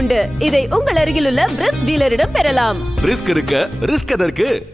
உண்டு. இதை உங்கள் அருகில் உள்ள பிரிஸ்க் டீலரிடம் பெறலாம். பிரிஸ்க் இருக்க ரிஸ்க் எதற்கு?